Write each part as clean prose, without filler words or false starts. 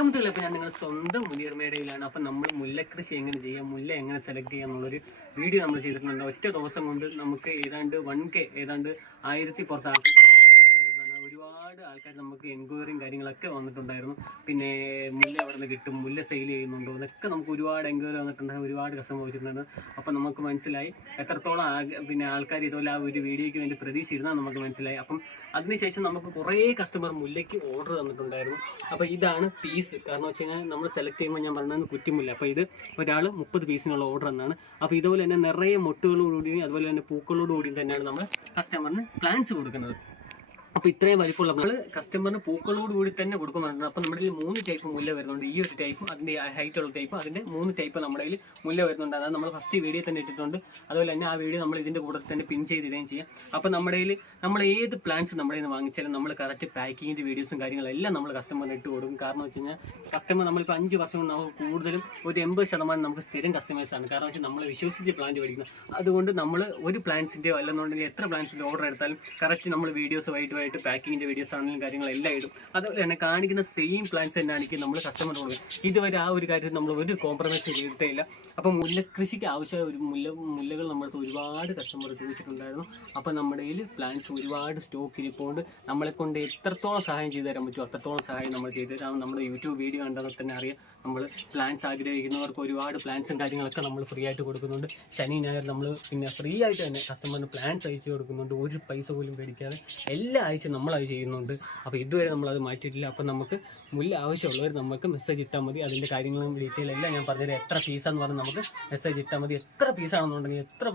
അപ്പോൾ ഞാൻ നിങ്ങളുടെ സ്വന്തം മുനീർ മേടയിലാണ്. അപ്പം നമ്മൾ മുല്ലക്കൃഷി എങ്ങനെ ചെയ്യാം, മുല്ല എങ്ങനെ സെലക്ട് ചെയ്യാം എന്നുള്ളൊരു വീഡിയോ നമ്മൾ ചെയ്തിട്ടുണ്ട്. ഒറ്റ ദിവസം കൊണ്ട് നമുക്ക് ഏതാണ്ട് 1K ഏതാണ്ട് 1000 പുറത്ത് ആൾക്കാർ വീഡിയോസ് കണ്ടിട്ടാണ്. ഒരുപാട് ആൾക്കാർ നമുക്ക് എൻക്വയറിയും കാര്യങ്ങളൊക്കെ വന്നിട്ടുണ്ടായിരുന്നു. പിന്നെ മുല്ല എവിടെ നിന്ന് കിട്ടും, മുല്ല സെയിൽ ചെയ്യുന്നുണ്ടോ എന്നൊക്കെ നമുക്ക് ഒരുപാട് എൻക്വയറി വന്നിട്ടുണ്ടായിരുന്നു. ഒരുപാട് കസ്റ്റമർ ചോദിച്ചിട്ടുണ്ട്. അപ്പം നമുക്ക് മനസ്സിലായി എത്രത്തോളം പിന്നെ ആൾക്കാർ ഇതുപോലെ ആ ഒരു വീഡിയോയ്ക്ക് വേണ്ടി പ്രതീക്ഷിച്ചിരുന്നാൽ നമുക്ക് മനസ്സിലായി. അപ്പം അതിനുശേഷം നമുക്ക് കുറേ കസ്റ്റമർ മുല്ലയ്ക്ക് ഓർഡർ തന്നിട്ടുണ്ടായിരുന്നു. അപ്പോൾ ഇതാണ് പീസ്. കാരണം വെച്ച് കഴിഞ്ഞാൽ നമ്മൾ സെലക്ട് ചെയ്യുമ്പോൾ ഞാൻ പറഞ്ഞത് കുറ്റിമുല്ല. അപ്പോൾ ഇത് ഒരാൾ 30 പീസിനുള്ള ഓർഡർ എന്നാണ്. അപ്പോൾ ഇതുപോലെ തന്നെ നിറയെ മൊട്ടുകളോടുകൂടിയും അതുപോലെ തന്നെ പൂക്കളോടുകൂടിയും തന്നെയാണ് നമ്മൾ കസ്റ്റമറിന് പ്ലാൻസ് കൊടുക്കുന്നത്. അപ്പോൾ ഇത്രയും വലിപ്പമുള്ള നമ്മൾ കസ്റ്റമറിന് പൂക്കളോട് കൂടി തന്നെ കൊടുക്കുന്നുണ്ട്. അപ്പോൾ നമ്മുടെ കയ്യിൽ 3 ടൈപ്പ് മുല്ല വരുന്നുണ്ട്. ഈ ഒരു ടൈപ്പും അതിൻ്റെ ഹൈറ്റുള്ള ടൈപ്പ്, അതിൻ്റെ 3 ടൈപ്പ് നമ്മുടെ കയ്യിൽ മുല്ല വരുന്നുണ്ട്. അതാണ് നമ്മൾ ഫസ്റ്റ് വീഡിയോ തന്നെ ഇട്ടിട്ടുണ്ട്. അതുപോലെ തന്നെ ആ വീഡിയോ നമ്മൾ ഇതിൻ്റെ കൂടെ തന്നെ പിൻ ചെയ്തിടുകയും ചെയ്യാം. അപ്പോൾ നമ്മുടെ കയ്യിൽ നമ്മൾ ഏത് പ്ലാൻസ് നമ്മുടെ കയ്യിൽ നിന്ന് വാങ്ങിച്ചാലും നമ്മൾ കറക്റ്റ് പാക്കിങ്ങിൻ്റെ വീഡിയോസും കാര്യങ്ങളെല്ലാം നമ്മൾ കസ്റ്റമറിന് ഇട്ട് കൊടുക്കും. കാരണം വെച്ച് കഴിഞ്ഞാൽ കസ്റ്റമർ നമ്മളിപ്പോൾ 5 വർഷം കൊണ്ട് നമുക്ക് കൂടുതലും ഒരു 80% നമുക്ക് സ്ഥിരം കസ്റ്റമേഴ്സാണ്. കാരണം വെച്ചാൽ നമ്മളെ വിശ്വസിച്ച് പ്ലാന്റ് മേടിക്കുന്നത്. അതുകൊണ്ട് നമ്മൾ ഒരു പ്ലാൻസിൻ്റെയോ അല്ലെന്നുണ്ടെങ്കിൽ എത്ര പ്ലാൻസിൻ്റെ ഓർഡർ എടുത്താലും കറക്റ്റ് നമ്മൾ വീഡിയോസ് വൈറ്റ് പാക്കിങ്ങിൻ്റെ വീഡിയോസ് ആണെങ്കിലും കാര്യങ്ങളെല്ലാം ഇടും. അതുപോലെ തന്നെ കാണിക്കുന്ന സെയിം പ്ലാൻസ് തന്നെയാണെങ്കിൽ നമ്മൾ കസ്റ്റമർ കൊടുക്കും. ഇതുവരെ ആ ഒരു കാര്യത്തിൽ നമ്മൾ ഒരു കോംപ്രമൈസ് ചെയ്തിട്ടേ ഇല്ല. അപ്പോൾ മുല്ലക്കൃഷിക്ക് ആവശ്യമായ ഒരു മുല്ലകൾ നമ്മുടെ അടുത്ത് ഒരുപാട് കസ്റ്റമർ ചോദിച്ചിട്ടുണ്ടായിരുന്നു. അപ്പോൾ നമ്മുടെ കയ്യിൽ പ്ലാൻസ് ഒരുപാട് സ്റ്റോക്ക് ഇരിപ്പുണ്ട്. നമ്മളെക്കൊണ്ട് എത്രത്തോളം സഹായം ചെയ്തു തരാൻ പറ്റുമോ അത്രത്തോളം സഹായം നമ്മൾ ചെയ്തു തരാം. നമ്മുടെ യൂട്യൂബ് വീഡിയോ കണ്ടാൽ തന്നെ അറിയാം, നമ്മൾ പ്ലാൻസ് ആഗ്രഹിക്കുന്നവർക്ക് ഒരുപാട് പ്ലാൻസും കാര്യങ്ങളൊക്കെ നമ്മൾ ഫ്രീ ആയിട്ട് കൊടുക്കുന്നുണ്ട്. ശനി ഞായർ നമ്മൾ പിന്നെ ഫ്രീ ആയിട്ട് തന്നെ കസ്റ്റമറിന് പ്ലാൻസ് അയച്ചു കൊടുക്കുന്നുണ്ട്. ഒരു പൈസ പോലും മേടിക്കാതെ എല്ലാ ആഴ്ചയും നമ്മളത് ചെയ്യുന്നുണ്ട്. അപ്പോൾ ഇതുവരെ നമ്മളത് മാറ്റിയിട്ടില്ല. അപ്പോൾ നമുക്ക് മുല്ല ആവശ്യമുള്ളവർ നമുക്ക് മെസ്സേജ് ഇട്ടാൽ മതി. അതിൻ്റെ കാര്യങ്ങളും ഡീറ്റെയിൽ എല്ലാം ഞാൻ പറഞ്ഞുതരാം. എത്ര പീസാന്ന് പറഞ്ഞ് നമുക്ക് മെസ്സേജ് ഇട്ടാൽ മതി. എത്ര പീസാണെന്നുണ്ടെങ്കിൽ എത്ര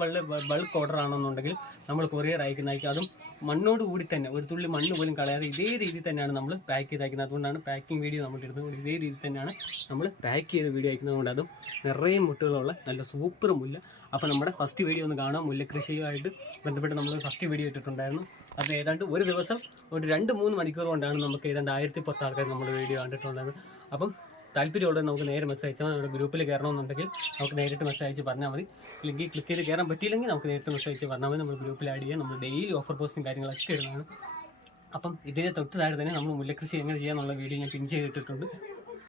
ബൾക്ക് ഓർഡർ ആണെന്നുണ്ടെങ്കിൽ നമ്മൾ കൊറിയർ അയക്കുന്നതായിരിക്കും. അതും മണ്ണോട് കൂടി തന്നെ ഒരു തുള്ളി മണ്ണ് പോലും കളയാതെ ഇതേ രീതിയിൽ തന്നെയാണ് നമ്മൾ പാക്ക് ചെയ്ത് അയക്കുന്നത്. അതുകൊണ്ടാണ് പാക്കിംഗ് വീഡിയോ നമ്മൾ എടുക്കുന്നത്. ഇതേ രീതിയിൽ തന്നെയാണ് നമ്മൾ പാക്ക് ചെയ്ത വീഡിയോ അയക്കുന്നതുകൊണ്ട് അതും നിറയെ മുട്ടുകളുള്ള നല്ല സൂപ്പർ മുല്ല. അപ്പോൾ നമ്മുടെ ഫസ്റ്റ് വീഡിയോ ഒന്ന് കാണാം. മുല്ലക്കൃഷിയുമായിട്ട് ബന്ധപ്പെട്ട് നമ്മൾ ഫസ്റ്റ് വീഡിയോ ഇട്ടിട്ടുണ്ടായിരുന്നു. അത് ഏതാണ്ട് ഒരു ദിവസം ഒരു 2-3 മണിക്കൂർ കൊണ്ടാണ് നമുക്ക് ഏതാണ്ട് 1010 ആൾക്കാർ നമ്മൾ വീഡിയോ കണ്ടിട്ടുള്ളത്. അപ്പം താല്പര്യമുള്ളത് നമുക്ക് നേരെ മെസ്സേജ് അയച്ചാൽ നമ്മുടെ ഗ്രൂപ്പിൽ കയറണമെന്നുണ്ടെങ്കിൽ നമുക്ക് നേരിട്ട് മെസ്സേജ് അയച്ച് പറഞ്ഞാൽ മതി. ലിങ്കിൽ ക്ലിക്ക് ചെയ്ത് കയറാൻ പറ്റിയില്ലെങ്കിൽ നമുക്ക് നേരിട്ട് മെസ്സേജ് അയച്ച് പറഞ്ഞാൽ മതി. നമ്മൾ ഗ്രൂപ്പിൽ ആഡ് ചെയ്യാം. നമ്മൾ ഡെയിലി ഓഫർ പോസ്റ്റും കാര്യങ്ങളൊക്കെ ഇടുന്നതാണ്. അപ്പം ഇതിനെ തൊട്ട് താഴെ തന്നെ നമ്മൾ മുല്ലക്കൃഷി എങ്ങനെ ചെയ്യാന്നുള്ള വീഡിയോ ഞാൻ പിൻ ചെയ്തിട്ടുണ്ട്.